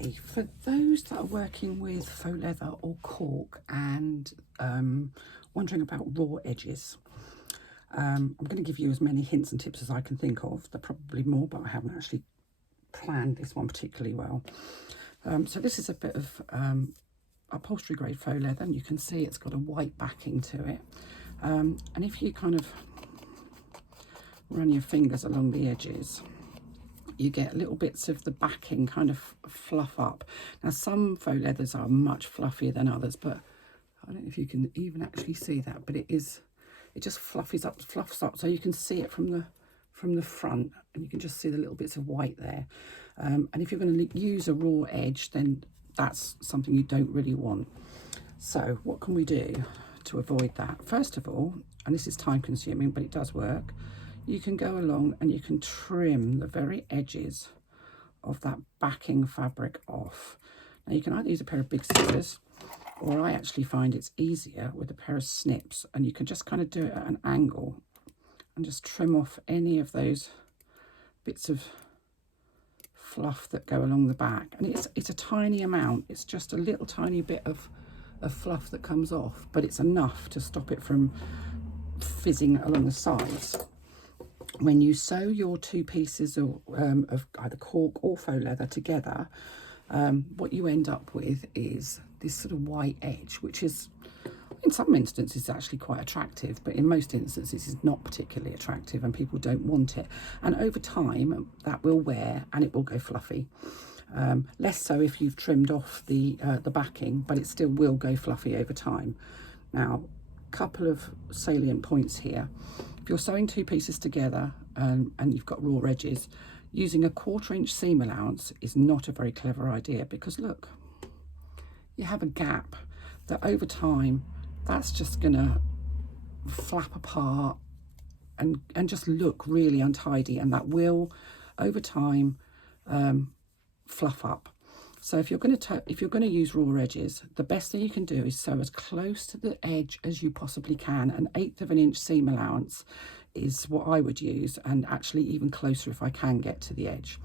Okay, for those that are working with faux leather or cork and wondering about raw edges, I'm going to give you as many hints and tips as I can think of. There are probably more, but I haven't actually planned this one particularly well. So this is a bit of upholstery grade faux leather, and you can see it's got a white backing to it. And if you kind of run your fingers along the edges, you get little bits of the backing kind of fluff up. Now some faux leathers are much fluffier than others, but I don't know if you can even actually see that, but it just fluffs up so you can see it from the front, and you can just see the little bits of white there. And if you're going to use a raw edge, then that's something you don't really want. So what can we do to avoid that? First of all, and this is time consuming, but it does work, you can go along and you can trim the very edges of that backing fabric off. Now you can either use a pair of big scissors, or I actually find it's easier with a pair of snips, and you can just kind of do it at an angle and just trim off any of those bits of fluff that go along the back. And it's a tiny amount, it's just a little tiny bit of fluff that comes off, but it's enough to stop it from fizzing along the sides. When you sew your two pieces of either cork or faux leather together, what you end up with is this sort of white edge, which is in some instances actually quite attractive, but in most instances is not particularly attractive, and people don't want it. And over time that will wear and it will go fluffy. Less so if you've trimmed off the backing, but it still will go fluffy over time. Now, a couple of salient points here. If you're sewing two pieces together and you've got raw edges, using a 1/4 inch seam allowance is not a very clever idea, because look, you have a gap that over time that's just gonna flap apart and just look really untidy, and that will over time fluff up. So if you're going to use raw edges, the best thing you can do is sew as close to the edge as you possibly can. An 1/8 of an inch seam allowance is what I would use, and actually even closer if I can get to the edge.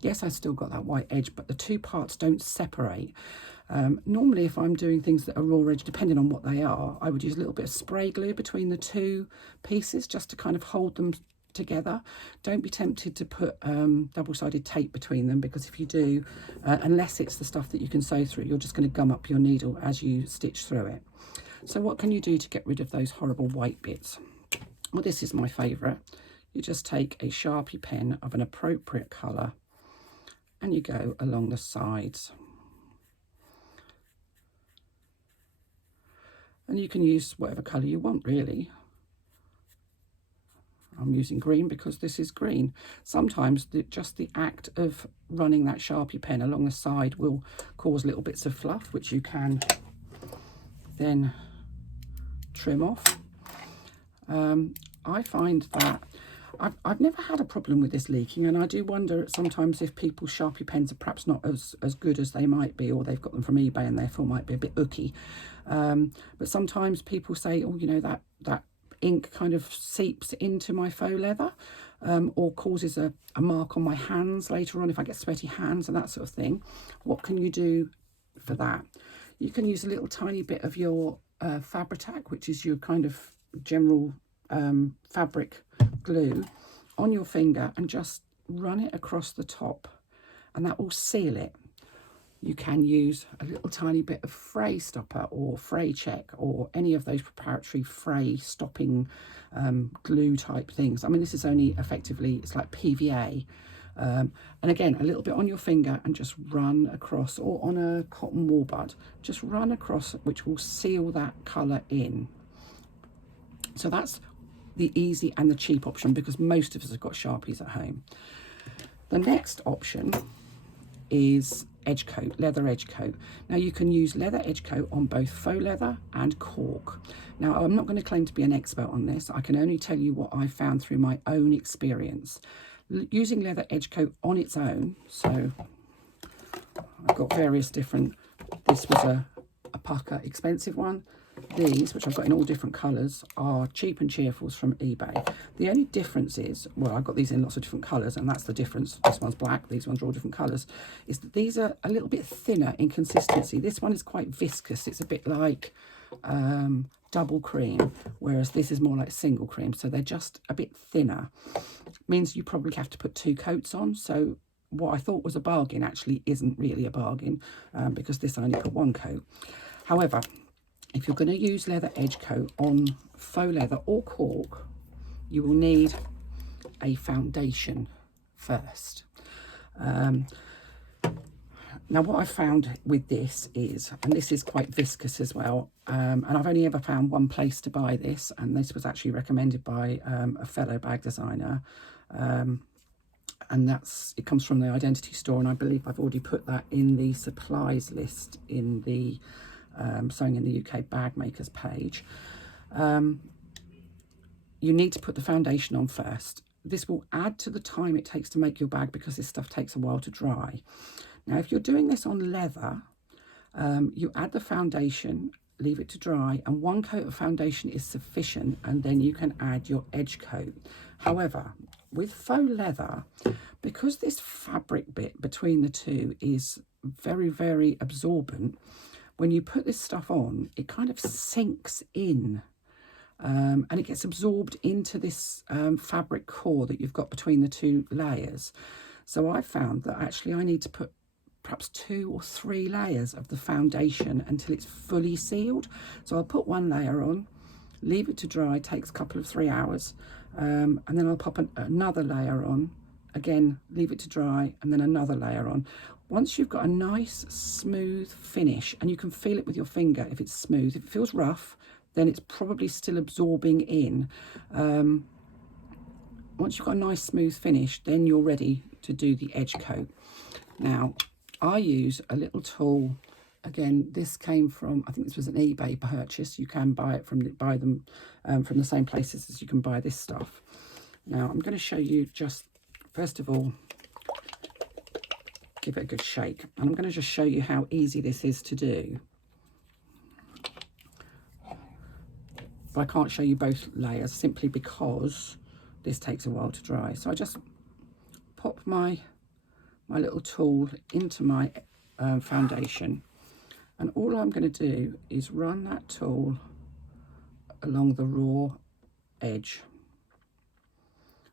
Yes, I still got that white edge, but the two parts don't separate. Normally, if I'm doing things that are raw edge, depending on what they are, I would use a little bit of spray glue between the two pieces just to kind of hold them together. Don't be tempted to put double-sided tape between them, because if you do, unless it's the stuff that you can sew through, you're just going to gum up your needle as you stitch through it. So what can you do to get rid of those horrible white bits? Well, this is my favourite. You just take a Sharpie pen of an appropriate colour and you go along the sides. And you can use whatever colour you want, really. I'm using green because this is green. Sometimes just the act of running that Sharpie pen along the side will cause little bits of fluff, which you can then trim off. I find that I've never had a problem with this leaking, and I do wonder sometimes if people's Sharpie pens are perhaps not as good as they might be, or they've got them from eBay and therefore might be a bit ooky. But sometimes people say, oh, you know, that ink kind of seeps into my faux leather, or causes a mark on my hands later on if I get sweaty hands and that sort of thing. What can you do for that? You can use a little tiny bit of your Fabri-Tac, which is your kind of general fabric glue, on your finger and just run it across the top, and that will seal it. You can use a little tiny bit of fray stopper or fray check or any of those preparatory fray stopping glue type things. I mean, this is only effectively, it's like PVA. And again, a little bit on your finger and just run across, or on a cotton wool bud, just run across, which will seal that colour in. So that's the easy and the cheap option, because most of us have got Sharpies at home. The next option is edge coat, leather edge coat. Now you can use leather edge coat on both faux leather and cork. Now I'm not going to claim to be an expert on this. I can only tell you what I found through my own experience. Using leather edge coat on its own, so I've got various different, this was a pucker expensive one. These, which I've got in all different colours, are Cheap and Cheerfuls from eBay. The only difference is, well, I've got these in lots of different colours, and that's the difference. This one's black, these ones are all different colours, is that these are a little bit thinner in consistency. This one is quite viscous. It's a bit like double cream, whereas this is more like single cream. So they're just a bit thinner. Means you probably have to put 2 coats on. So what I thought was a bargain actually isn't really a bargain, because this only put 1 coat. However, if you're going to use leather edge coat on faux leather or cork, you will need a foundation first. Now what I found with this is, and this is quite viscous as well, and I've only ever found one place to buy this, and this was actually recommended by a fellow bag designer, and it comes from the Identity store, and I believe I've already put that in the supplies list in the Sewing in the UK bag makers page. You need to put the foundation on first. This will add to the time it takes to make your bag because this stuff takes a while to dry. Now, if you're doing this on leather, you add the foundation, leave it to dry, and 1 coat of foundation is sufficient, and then you can add your edge coat. However, with faux leather, because this fabric bit between the two is very, very absorbent, when you put this stuff on, it kind of sinks in, and it gets absorbed into this fabric core that you've got between the 2 layers. So I found that actually I need to put perhaps 2 or 3 layers of the foundation until it's fully sealed. So I'll put 1 layer on, leave it to dry, takes a couple of 3 hours, and then I'll pop another layer on, again leave it to dry, and then another layer on. Once you've got a nice smooth finish, and you can feel it with your finger if it's smooth. If it feels rough, then it's probably still absorbing in. Once you've got a nice smooth finish, then you're ready to do the edge coat. Now, I use a little tool. Again, this came from, I think this was an eBay purchase. You can buy it from the same places as you can buy this stuff. Now, I'm going to show you just, first of all, give it a good shake. And I'm going to just show you how easy this is to do. But I can't show you both layers simply because this takes a while to dry. So I just pop my little tool into my foundation, and all I'm going to do is run that tool along the raw edge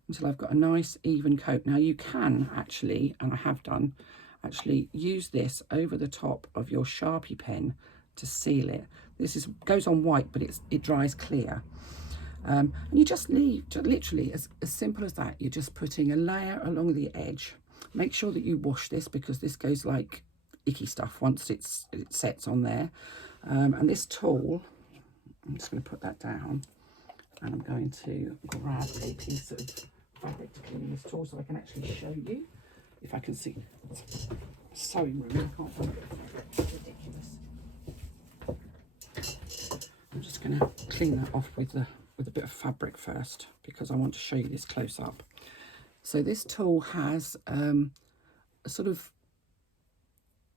until I've got a nice even coat. Now you can actually, and I have done, actually use this over the top of your Sharpie pen to seal it. This goes on white, but it dries clear. And you just leave, literally as simple as that. You're just putting a layer along the edge. Make sure that you wash this because this goes like icky stuff once it sets on there. And this tool, I'm just going to put that down, and I'm going to grab a piece of fabric to clean this tool so I can actually show you if I can see. Sewing room, I can't find it. It's ridiculous. I'm just going to clean that off with a bit of fabric first because I want to show you this close up. So this tool has a sort of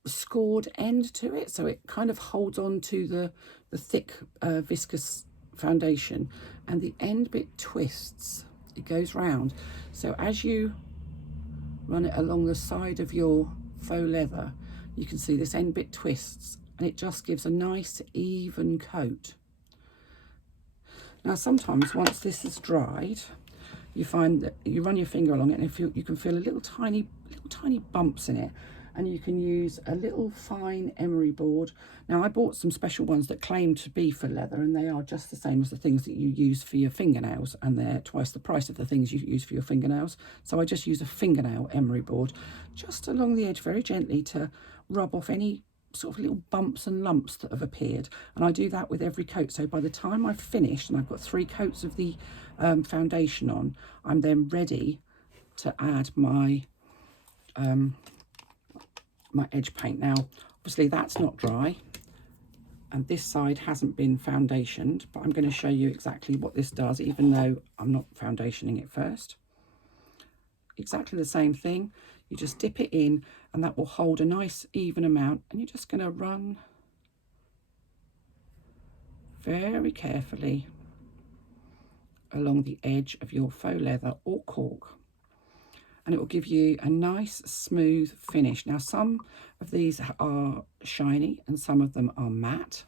scored end to it, so it kind of holds on to the thick viscous foundation, and the end bit twists. It goes round. So as you run it along the side of your faux leather, you can see this end bit twists, and it just gives a nice even coat. Now sometimes once this is dried, you find that you run your finger along it, and you can feel little tiny bumps in it, and you can use a little fine emery board. Now I bought some special ones that claim to be for leather, and they are just the same as the things that you use for your fingernails, and they're twice the price of the things you use for your fingernails. So I just use a fingernail emery board just along the edge very gently to rub off any sort of little bumps and lumps that have appeared, and I do that with every coat. So by the time I've finished and I've got 3 coats of the foundation on, I'm then ready to add my my edge paint. Now obviously that's not dry and this side hasn't been foundationed, but I'm going to show you exactly what this does even though I'm not foundationing it first. Exactly the same thing. You just dip it in and that will hold a nice even amount, and you're just going to run very carefully along the edge of your faux leather or cork, and it will give you a nice smooth finish. Now some of these are shiny and some of them are matte.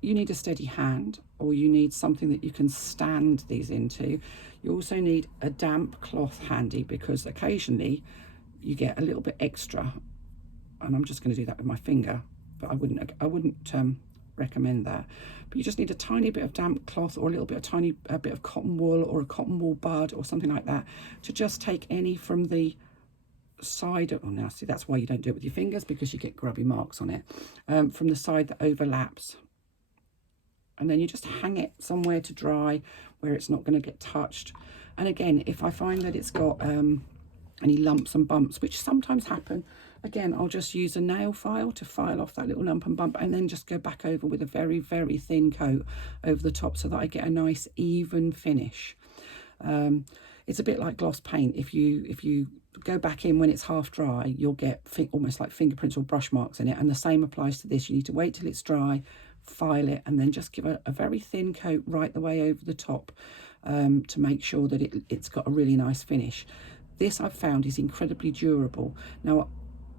You need a steady hand, or you need something that you can stand these into. You also need a damp cloth handy, because occasionally you get a little bit extra, and I'm just going to do that with my finger, but I wouldn't recommend that. But you just need a tiny bit of damp cloth, or a little bit of tiny bit of cotton wool, or a cotton wool bud, or something like that, to just take any from the side of, oh, now see, that's why you don't do it with your fingers, because you get grubby marks on it, from the side that overlaps. And then you just hang it somewhere to dry where it's not going to get touched. And again, if I find that it's got any lumps and bumps, which sometimes happen, again, I'll just use a nail file to file off that little lump and bump, and then just go back over with a very, very thin coat over the top, so that I get a nice even finish. It's a bit like gloss paint. If you go back in when it's half dry, you'll get almost like fingerprints or brush marks in it. And the same applies to this. You need to wait till it's dry, file it, and then just give a very thin coat right the way over the top, to make sure that it's got a really nice finish. This I've found is incredibly durable. Now,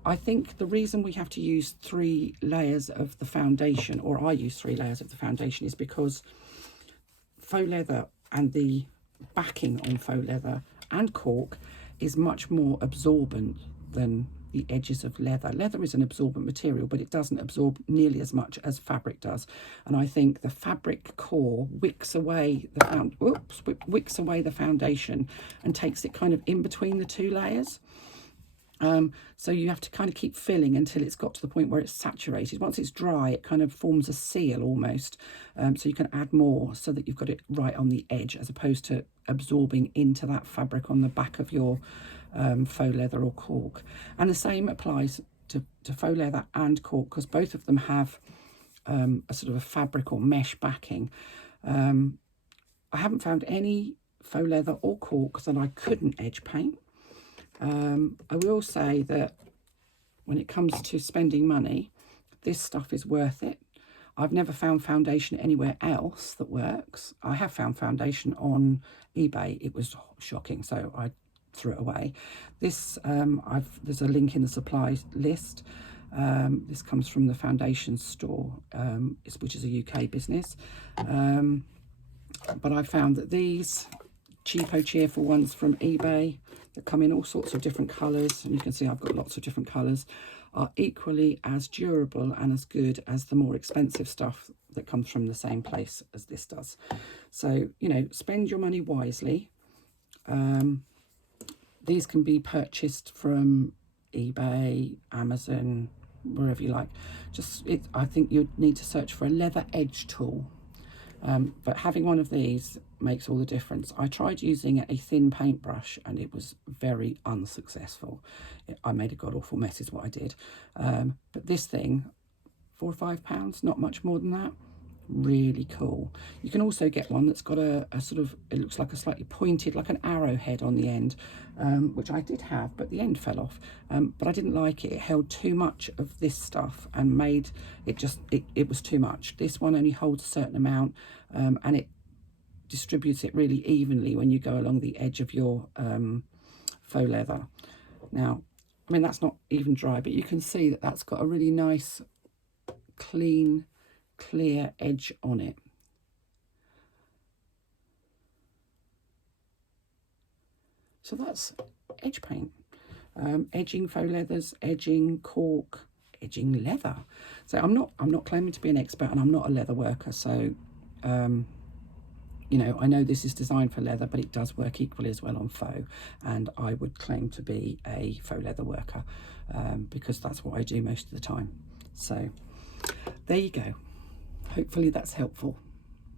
I think the reason we have to use 3 layers of the foundation, or I use 3 layers of the foundation, is because faux leather and the backing on faux leather and cork is much more absorbent than the edges of leather. Leather is an absorbent material, but it doesn't absorb nearly as much as fabric does. And I think the fabric core wicks away the foundation and takes it kind of in between the 2 layers. So you have to kind of keep filling until it's got to the point where it's saturated. Once it's dry, it kind of forms a seal almost. So you can add more so that you've got it right on the edge, as opposed to absorbing into that fabric on the back of your faux leather or cork. And the same applies to faux leather and cork, because both of them have a sort of a fabric or mesh backing. I haven't found any faux leather or cork that I couldn't edge paint. I will say that when it comes to spending money, this stuff is worth it. I've never found foundation anywhere else that works. I have found foundation on eBay. It was shocking, so I threw it away. This, there's a link in the supply list. This comes from the foundation store, which is a UK business. But I found that these cheapo, cheerful ones from eBay that come in all sorts of different colours, and you can see I've got lots of different colours, are equally as durable and as good as the more expensive stuff that comes from the same place as this does. So, you know, spend your money wisely. These can be purchased from eBay, Amazon, wherever you like. I think you'd need to search for a leather edge tool. But having one of these makes all the difference. I tried using a thin paintbrush and it was very unsuccessful. I made a god-awful mess is what I did. But this thing, £4 or £5, not much more than that. Really cool. You can also get one that's got a sort of, it looks like a slightly pointed, like an arrowhead on the end, which I did have, but the end fell off. But I didn't like it. It held too much of this stuff and made it just, it was too much. This one only holds a certain amount, and it distributes it really evenly when you go along the edge of your faux leather. Now, I mean, that's not even dry, but you can see that that's got a really nice, clean, clear edge on it. So that's edge paint, edging faux leathers, edging cork, edging leather. So I'm not claiming to be an expert, and I'm not a leather worker, so you know, I know this is designed for leather, but it does work equally as well on faux, and I would claim to be a faux leather worker, because that's what I do most of the time. So there you go. Hopefully that's helpful.